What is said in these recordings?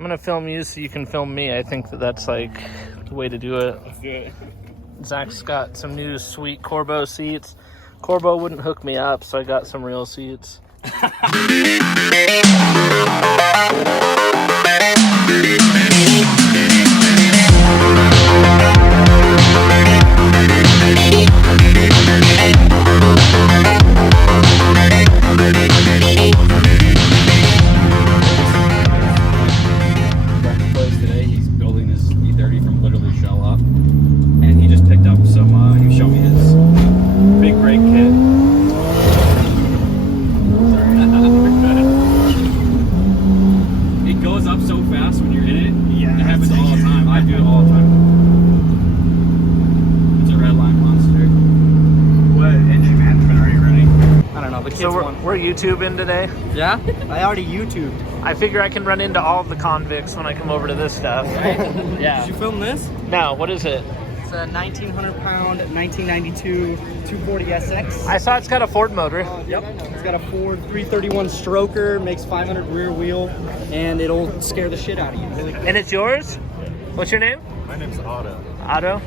I'm gonna film you so you can film me. I think that's like the way to do it. Let's do it. Zach's got some new sweet Corbo seats. Corbo wouldn't hook me up, so I got some real seats. Today he's building his E30 from literally shell up, and he just picked up some. He showed me his big brake kit. It goes up so fast when you're in it. Yeah, it happens all the time. I do it all the time. It's a red line monster. What engine management are you running? I don't know. The kids So want. we're YouTubing today. Yeah. I already YouTubed. I figure I can run into all of the convicts when I come over to this stuff. Yeah. Did you film this? No, what is it? It's a 1,900-pound, 1992 240SX. I saw it's got a Ford motor. Yep. It's got a Ford 331 stroker, makes 500 rear wheel, and it'll scare the shit out of you. Really quick. And it's yours? What's your name? My name's Otto. Otto?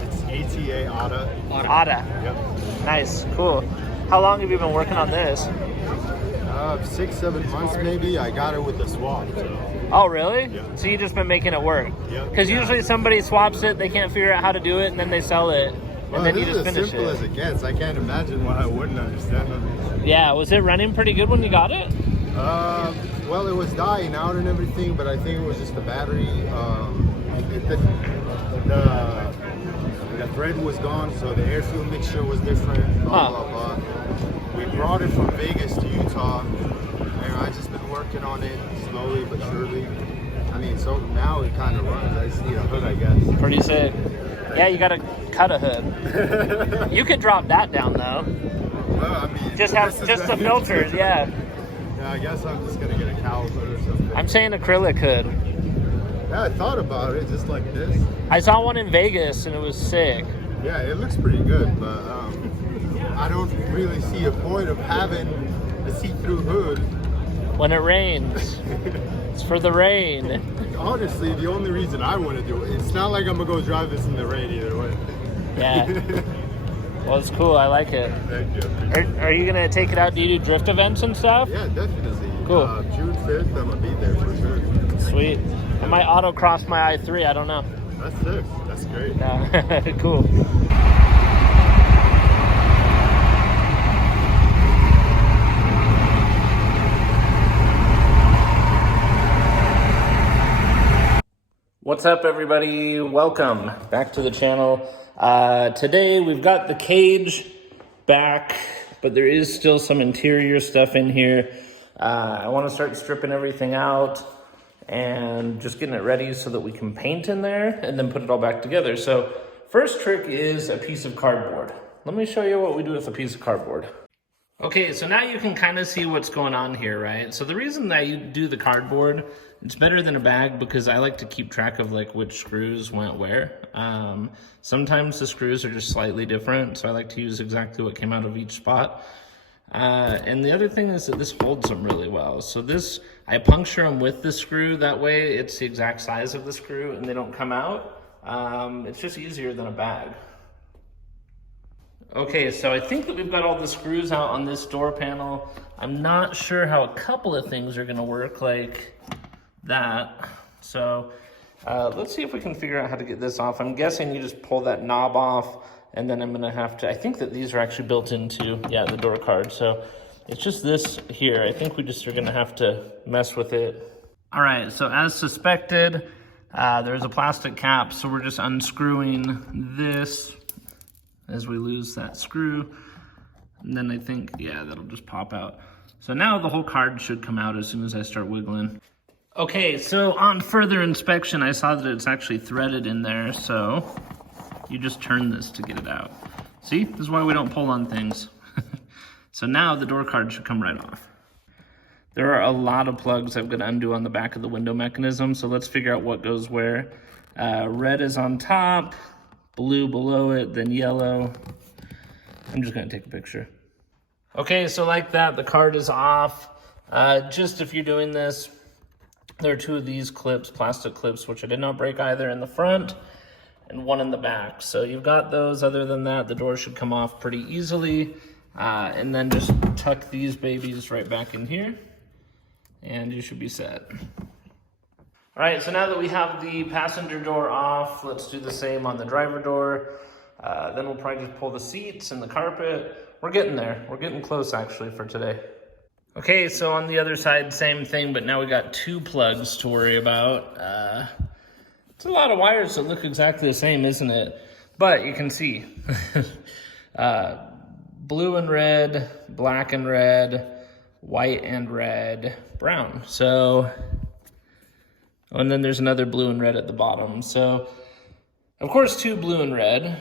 It's ATA Otto. Otto. Yep. Nice, cool. How long have you been working on this? 6-7 months maybe. I got it with the swap. So. Oh, really? Yeah. So you just been making it work? Yeah. Because usually somebody swaps it, they can't figure out how to do it, and then they sell it, Well, and then you this just is as finish simple it. as it gets. I can't imagine why I wouldn't understand it. Yeah, was it running pretty good when you got it? Well, it was dying out and everything, but I think it was just the battery. The thread was gone, so the air fuel mixture was different. Blah, blah, blah. We brought it from Vegas to Utah, and I've just been working on it slowly but surely. I mean, so now it kind of runs. I just need a hood, I guess. Pretty sick. Yeah, you gotta cut a hood. You could drop that down though. Well, I mean, Just the filters, yeah. Yeah, I guess I'm just gonna get a cowl hood or something. I'm saying acrylic hood. Yeah, I thought about it, just like this. I saw one in Vegas and it was sick. Yeah, it looks pretty good, but I don't really see a point of having a see-through hood. When it rains. It's for the rain. Honestly, the only reason I want to do it, it's not like I'm gonna go drive this in the rain either way. Yeah. Well, it's cool. I like it. Thank you. Are you gonna take it out? Do you do drift events and stuff? Yeah, definitely. Cool. June 5th, I'm gonna be there for sure. Sweet. I might autocross my i3. I don't know. That's sick. That's great. Yeah. Cool. What's up, everybody? Welcome back to the channel. Today we've got the cage back, but there is still some interior stuff in here. I want to start stripping everything out and just getting it ready so that we can paint in there and then put it all back together. So first trick is a piece of cardboard. Let me show you what we do with a piece of cardboard. Okay, so now you can kind of see what's going on here, right? So the reason that you do the cardboard, it's better than a bag because I like to keep track of like which screws went where. Sometimes the screws are just slightly different, so I like to use exactly what came out of each spot. And the other thing is that this holds them really well. So this, I puncture them with the screw, that way it's the exact size of the screw and they don't come out. It's just easier than a bag. Okay, so I think that we've got all the screws out on this door panel. I'm not sure how a couple of things are gonna work like that. So let's see if we can figure out how to get this off. I'm guessing you just pull that knob off and then I'm gonna have to, I think that these are actually built into, yeah, the door card. So it's just this here. I think we just are gonna have to mess with it. All right, so as suspected, there's a plastic cap. So we're just unscrewing this as we lose that screw. And then I think, yeah, that'll just pop out. So now the whole card should come out as soon as I start wiggling. Okay, so on further inspection, I saw that it's actually threaded in there, so you just turn this to get it out. See, this is why we don't pull on things. So now the door card should come right off. There are a lot of plugs I've got to undo on the back of the window mechanism, so let's figure out what goes where. Red is on top, blue below it, then yellow. I'm just gonna take a picture. Okay, so like that, the card is off. Just if you're doing this, There are two of these clips, plastic clips, which I did not break either, in the front and one in the back. So you've got those. Other than that, the door should come off pretty easily. And then just tuck these babies right back in here and you should be set. All right, so now that we have the passenger door off, let's do the same on the driver door. Then we'll probably just pull the seats and the carpet. We're getting there. We're getting close actually for today. Okay, so on the other side, same thing, but now we got two plugs to worry about. It's a lot of wires that look exactly the same, isn't it? But you can see blue and red, black and red, white and red, brown. So, and then there's another blue and red at the bottom. So, of course, two blue and red,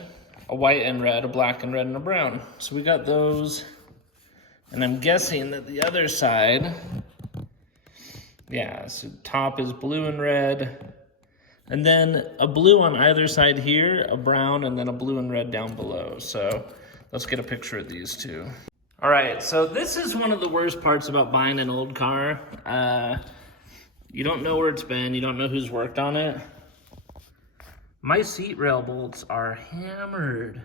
a white and red, a black and red, and a brown. So we got those. And I'm guessing that the other side, yeah, so top is blue and red, and then a blue on either side here, a brown, and then a blue and red down below. So let's get a picture of these two. All right, so this is one of the worst parts about buying an old car. You don't know where it's been, you don't know who's worked on it. My seat rail bolts are hammered.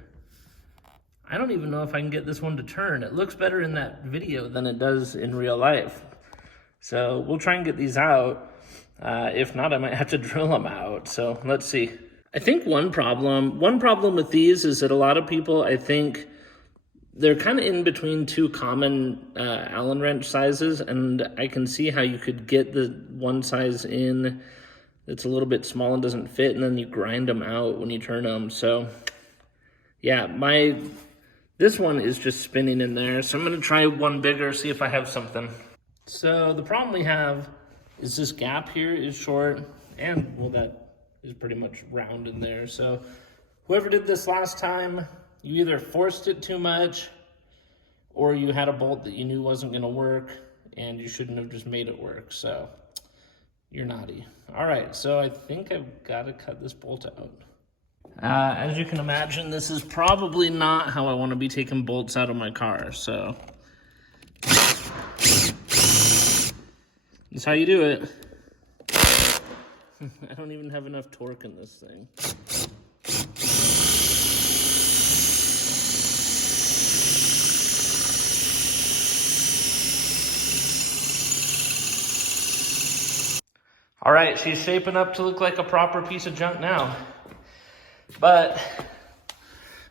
I don't even know if I can get this one to turn. It looks better in that video than it does in real life. So we'll try and get these out. If not, I might have to drill them out. So let's see. I think one problem with these is that a lot of people, I think, they're kind of in between two common Allen wrench sizes, and I can see how you could get the one size in that's a little bit small and doesn't fit, and then you grind them out when you turn them. So yeah, this one is just spinning in there, so I'm gonna try one bigger, see if I have something. So the problem we have is this gap here is short, and well, that is pretty much round in there. So whoever did this last time, you either forced it too much, or you had a bolt that you knew wasn't gonna work, and you shouldn't have just made it work. So you're naughty. All right, so I think I've gotta cut this bolt out. As you can imagine, this is probably not how I want to be taking bolts out of my car, so that's how you do it. I don't even have enough torque in this thing. All right, she's shaping up to look like a proper piece of junk now. But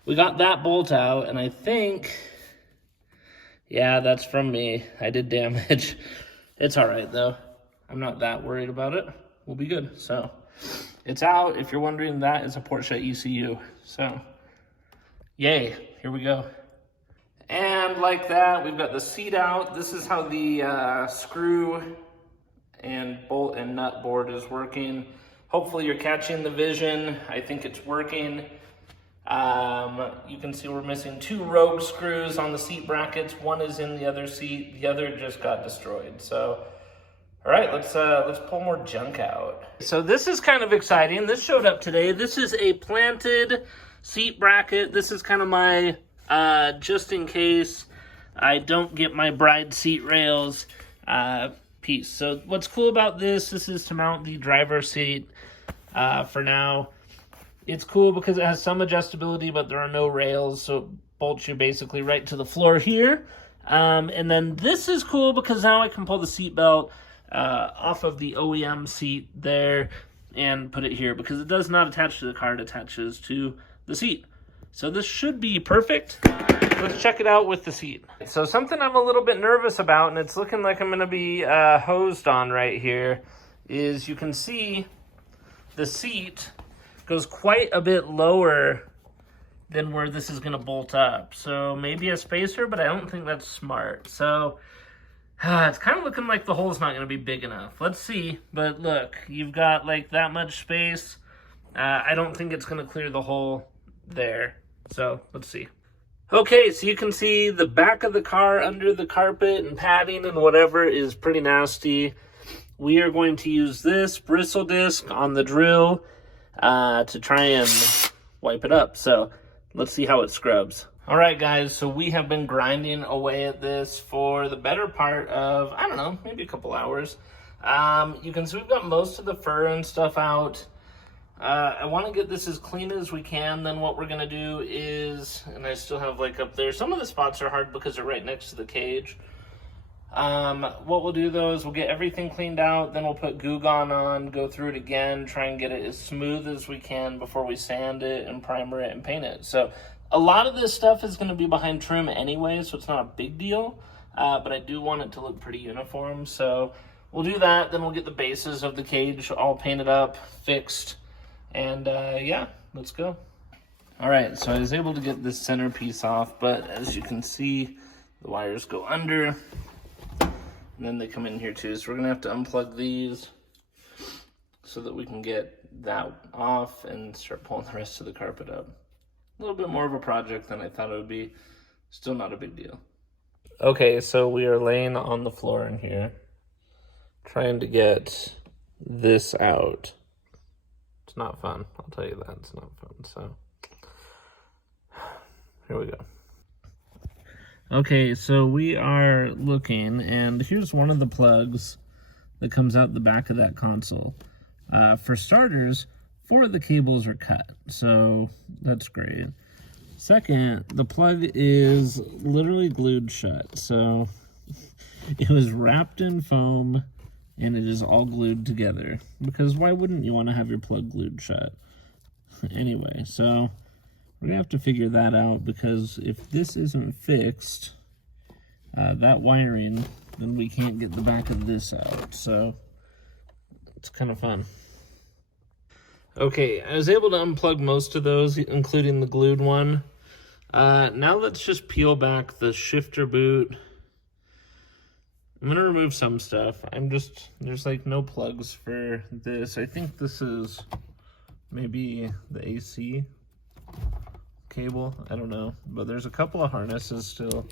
we got that bolt out, and I think, yeah, that's from me. I did damage. It's all right, though. I'm not that worried about it. We'll be good. So it's out. If you're wondering, that is a Porsche ECU. So yay, here we go. And like that, we've got the seat out. This is how the screw and bolt and nut board is working. Hopefully you're catching the vision. I think it's working. You can see we're missing two rogue screws on the seat brackets. One is in the other seat. The other just got destroyed. So, all right, let's pull more junk out. So this is kind of exciting. This showed up today. This is a planted seat bracket. This is kind of my, just in case I don't get my bride seat rails piece. So what's cool about this is to mount the driver's seat. For now, it's cool because it has some adjustability, but there are no rails, so it bolts you basically right to the floor here. And then this is cool because now I can pull the seat belt off of the OEM seat there and put it here, because it does not attach to the car, it attaches to the seat. So this should be perfect. Let's check it out with the seat. So something I'm a little bit nervous about, and it's looking like I'm gonna be hosed on right here, is you can see the seat goes quite a bit lower than where this is gonna bolt up. So maybe a spacer, but I don't think that's smart. So it's kind of looking like the hole's not gonna be big enough. Let's see, but look, you've got like that much space. I don't think it's gonna clear the hole there. So let's see. Okay, so you can see the back of the car under the carpet and padding and whatever is pretty nasty. We are going to use this bristle disc on the drill to try and wipe it up. So let's see how it scrubs. All right, guys, so we have been grinding away at this for the better part of, I don't know, maybe a couple hours. You can see we've got most of the fur and stuff out. I want to get this as clean as we can. Then what we're going to do is, and I still have like up there, some of the spots are hard because they're right next to the cage. What we'll do though is we'll get everything cleaned out, then we'll put Goo Gone on, go through it again, try and get it as smooth as we can before we sand it and primer it and paint it. So a lot of this stuff is going to be behind trim anyway, so it's not a big deal, but I do want it to look pretty uniform. So we'll do that, then we'll get the bases of the cage all painted up, fixed, and yeah, let's go. All right, so I was able to get this centerpiece off, but as you can see, the wires go under, and then they come in here too. So we're gonna have to unplug these so that we can get that off and start pulling the rest of the carpet up. A little bit more of a project than I thought it would be. Still not a big deal. Okay, so we are laying on the floor in here, trying to get this out. It's not fun, I'll tell you that, it's not fun, so here we go. Okay, so we are looking, and here's one of the plugs that comes out the back of that console. For starters, 4 of the cables are cut, so that's great. Second, the plug is literally glued shut, so it was wrapped in foam and it is all glued together, because why wouldn't you want to have your plug glued shut? Anyway, so we're gonna have to figure that out, because if this isn't fixed, that wiring, then we can't get the back of this out, so it's kind of fun. Okay, I was able to unplug most of those, including the glued one. Now let's just peel back the shifter boot. I'm gonna remove some stuff. There's like no plugs for this. I think this is maybe the AC cable, I don't know. But there's a couple of harnesses still,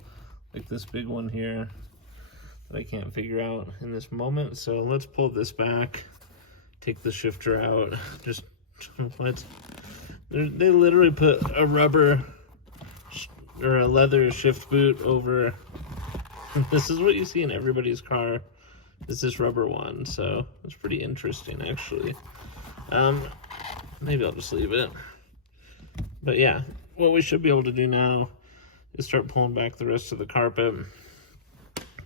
like this big one here, that I can't figure out in this moment. So let's pull this back, take the shifter out. Just they literally put a rubber or a leather shift boot over. This is what you see in everybody's car, is this rubber one, so it's pretty interesting actually. Maybe I'll just leave it. But yeah, what we should be able to do now is start pulling back the rest of the carpet,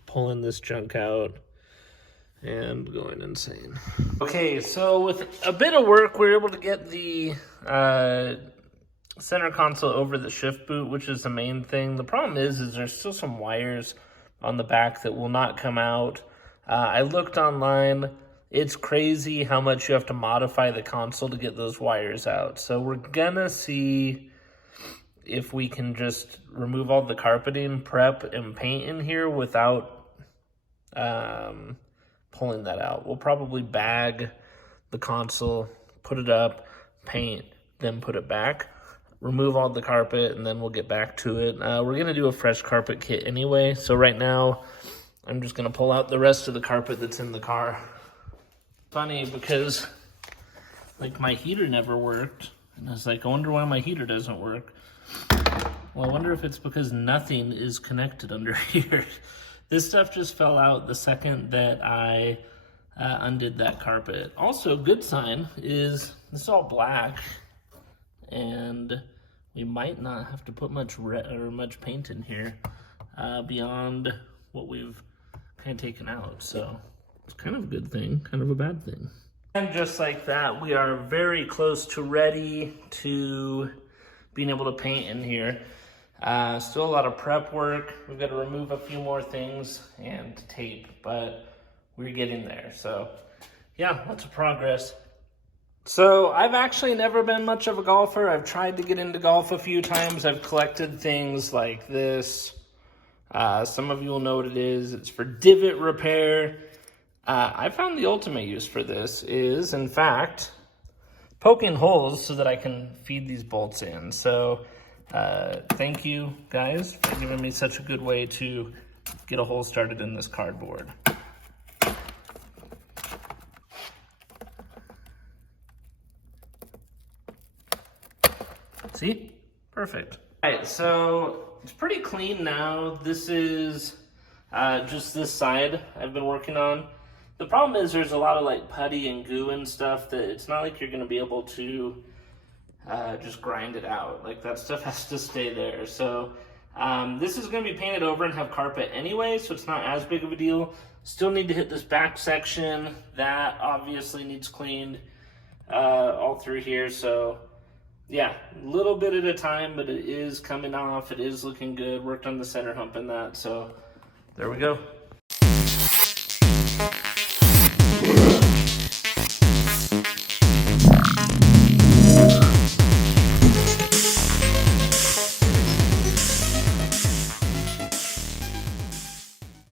pulling this junk out, and going insane. Okay, so with a bit of work, we were able to get the center console over the shift boot, which is the main thing. The problem is there's still some wires on the back that will not come out. I looked online. It's crazy how much you have to modify the console to get those wires out. So we're gonna see if we can just remove all the carpeting, prep, and paint in here without pulling that out. We'll probably bag the console, put it up, paint, then put it back, remove all the carpet, and then we'll get back to it. We're gonna do a fresh carpet kit anyway, so right now I'm just gonna pull out the rest of the carpet that's in the car. Funny because like my heater never worked, and I was like, I wonder why my heater doesn't work. Well, I wonder if it's because nothing is connected under here. This stuff just fell out the second that I undid that carpet. Also, good sign is this is all black, and we might not have to put much paint in here beyond what we've kind of taken out. So it's kind of a good thing, kind of a bad thing. And just like that, we are very close to ready to being able to paint in here. Still a lot of prep work. We've got to remove a few more things and tape, but we're getting there. So yeah, lots of progress. So I've actually never been much of a golfer. I've tried to get into golf a few times. I've collected things like this. Some of you will know what it is. It's for divot repair. I found the ultimate use for this is, in fact, poking holes so that I can feed these bolts in. So thank you guys for giving me such a good way to get a hole started in this cardboard. See? Perfect. All right, so it's pretty clean now. This is just this side I've been working on. The problem is there's a lot of like putty and goo and stuff that it's not like you're going to be able to just grind it out. Like that stuff has to stay there. So this is going to be painted over and have carpet anyway, so it's not as big of a deal. Still need to hit this back section. That obviously needs cleaned all through here. So yeah, a little bit at a time, but it is coming off. It is looking good. Worked on the center hump and that. So there we go.